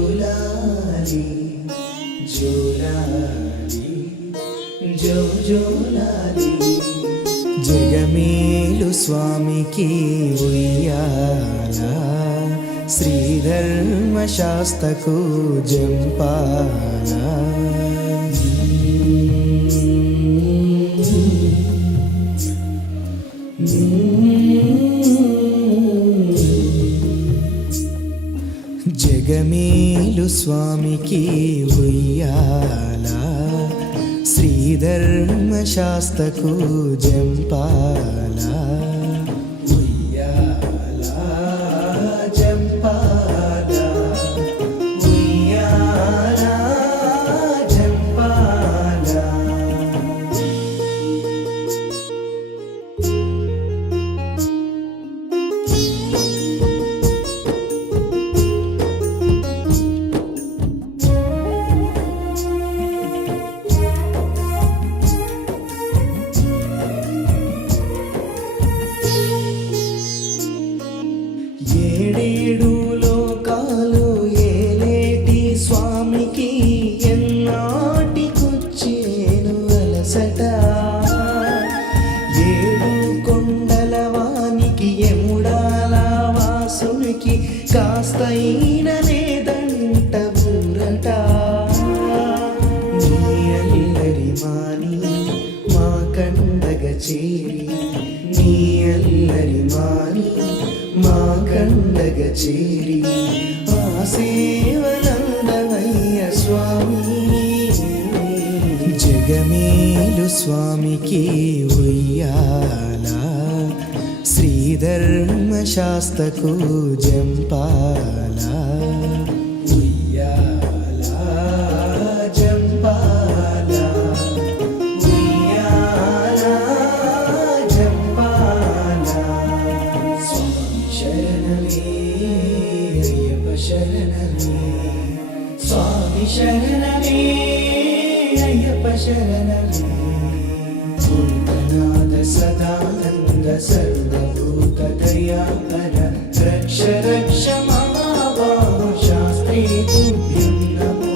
జోలాలి జోలాలి జోలాలి జగమేలు స్వామికి ఉయ్యాల శ్రీధర్మ శాస్తకు జంపాల జగమేలు స్వామికి ఉయ్యాల శ్రీధర్మ శాస్తకు జంపాల ఉయ్యాల జంపాల ఉయ్యాల జంపాల ఏడేడు లోకాలు ఏలేటి స్వామికి ఎన్నాటికొచ్చేను అలసట ఏడు కొండల వానికి ఎముడాల వాసునికి కాస్తైన లేదంట బూరట నీ అల్లరి మాని మా కండగ చేరి నీ అల్లరి మాని మా కండగ చేరి ఆ సేవనందమయ్య స్వామి జగమేలు స్వామికి ఉయ్యాల శ్రీధర్మ శాస్తకు జంపాల ఉయ్యాల జంపాల ఉయ్యాల జంపాల శరణమే అయ్యప్ప శరణమే స్వామి శరణమే అయ్యప్ప శరణమే భూతనాథ సదానంద సర్వభూత దయాకర రక్ష రక్ష మమ శాస్త్రీ తుభ్యం నమో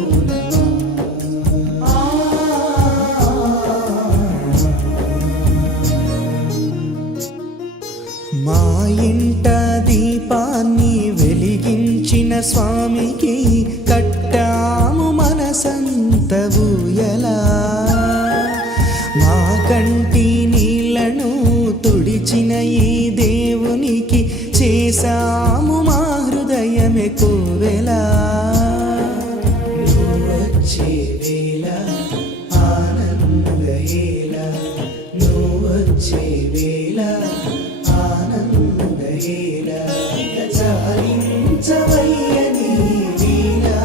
మా ఇంట దీపాన్ని వెలిగించిన స్వామికి కట్టాము మనసంత ఊయలా మా కంటి నీళ్లను తుడిచిన ఈ దేవునికి చేశాము మా హృదయమే కోవెలా నువ్వు వచ్చే వేళ ఆనందహేళ నువ్వు వచ్చే వేళ ఆనందహేళ చాలించవయ్యని వీణా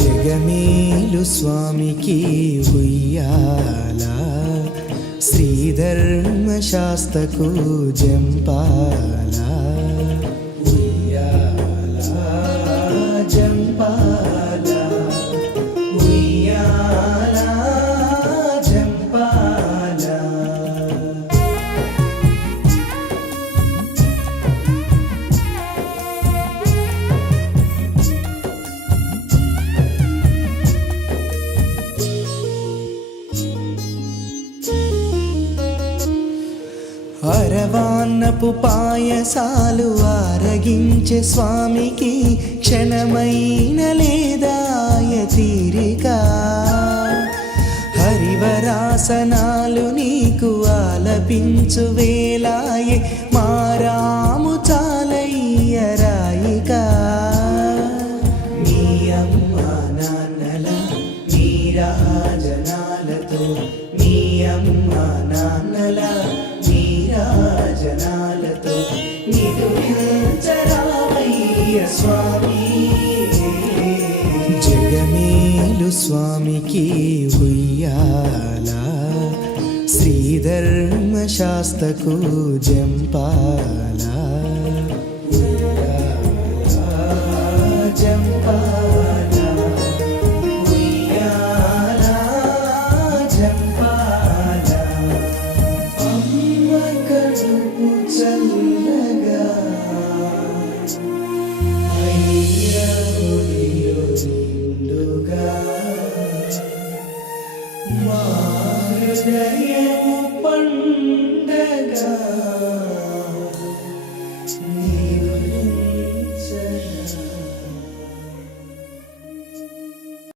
జగమేలు స్వామికి ఉయ్యాల శ్రీధర్మ శాస్తకు జంపాల ఉయ్యాల జంపాల ఉయ్యాల జంపాల అరవాన్నపు పాయసాలు ఆరగించే స్వామికి క్షణమైన లేదాయ తీరిక హరివరాసనాలు నీకు ఆలపించు వేలాయే మారాము చాలయ్య రాయిక నీ అమ్మ నాన్నల నీ రాజనాలతో నీ అమ్మ నాన్నల జనాలతో నిదురించరామయ్య స్వామి జగమేలు స్వామికి ఉయ్యాల శ్రీధర్మ శాస్తకు జంపాల